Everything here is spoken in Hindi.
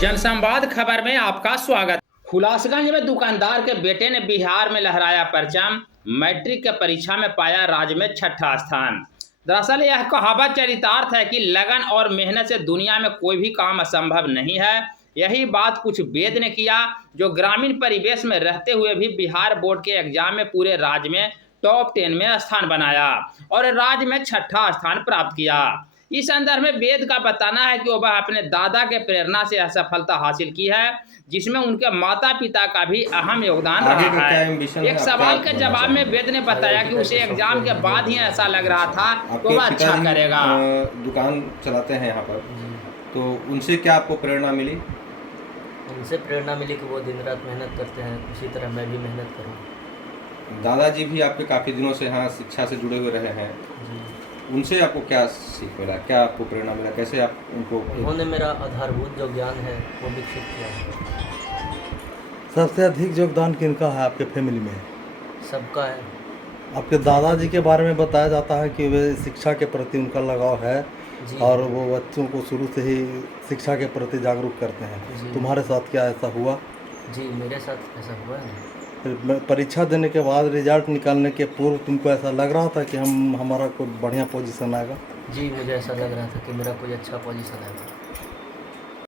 जनसंवाद खबर में आपका स्वागत। हुलासगंज में दुकानदार के बेटे ने बिहार में लहराया परचम, मैट्रिक के परीक्षा में पाया राज्य में छठा स्थान। दरअसल यह कहावत चरितार्थ है कि लगन और मेहनत से दुनिया में कोई भी काम असंभव नहीं है। यही बात कुछ वेद ने किया, जो ग्रामीण परिवेश में रहते हुए भी बिहार बोर्ड के एग्जाम में पूरे राज्य में टॉप 10 में स्थान बनाया और राज्य में छठा स्थान प्राप्त किया। इस संदर्भ में वेद का बताना है कि वह अपने दादा के प्रेरणा से यह सफलता हासिल की है, जिसमें उनके माता पिता का भी अहम योगदान रहा है। एक सवाल के जवाब में वेद ने बताया कि उसे एग्जाम के बाद ही ऐसा लग रहा था कि वह अच्छा करेगा। दुकान चलाते हैं यहाँ पर, तो उनसे क्या आपको प्रेरणा मिली? उनसे प्रेरणा मिली कि वो दिन रात मेहनत करते हैं, उसी तरह मैं भी मेहनत करूँ। दादाजी भी आपके काफ़ी दिनों से यहाँ शिक्षा से जुड़े हुए रहे हैं, उनसे आपको क्या सीख मिला, क्या आपको प्रेरणा मिला, कैसे आप उनको? उन्होंने मेरा आधारभूत जो ज्ञान है वो विकसित किया है। सबसे अधिक योगदान किनका है आपके फैमिली में? सबका है। आपके दादाजी के बारे में बताया जाता है कि वे शिक्षा के प्रति उनका लगाव है और वो बच्चों को शुरू से ही शिक्षा के प्रति जागरूक करते हैं। तुम्हारे साथ क्या ऐसा हुआ? जी, मेरे साथ ऐसा हुआ है। परीक्षा देने के बाद रिजल्ट निकालने के पूर्व तुमको ऐसा लग रहा था कि हमारा कोई बढ़िया पोजीशन आएगा? जी, मुझे ऐसा लग रहा था कि मेरा कोई अच्छा पोजीशन आएगा।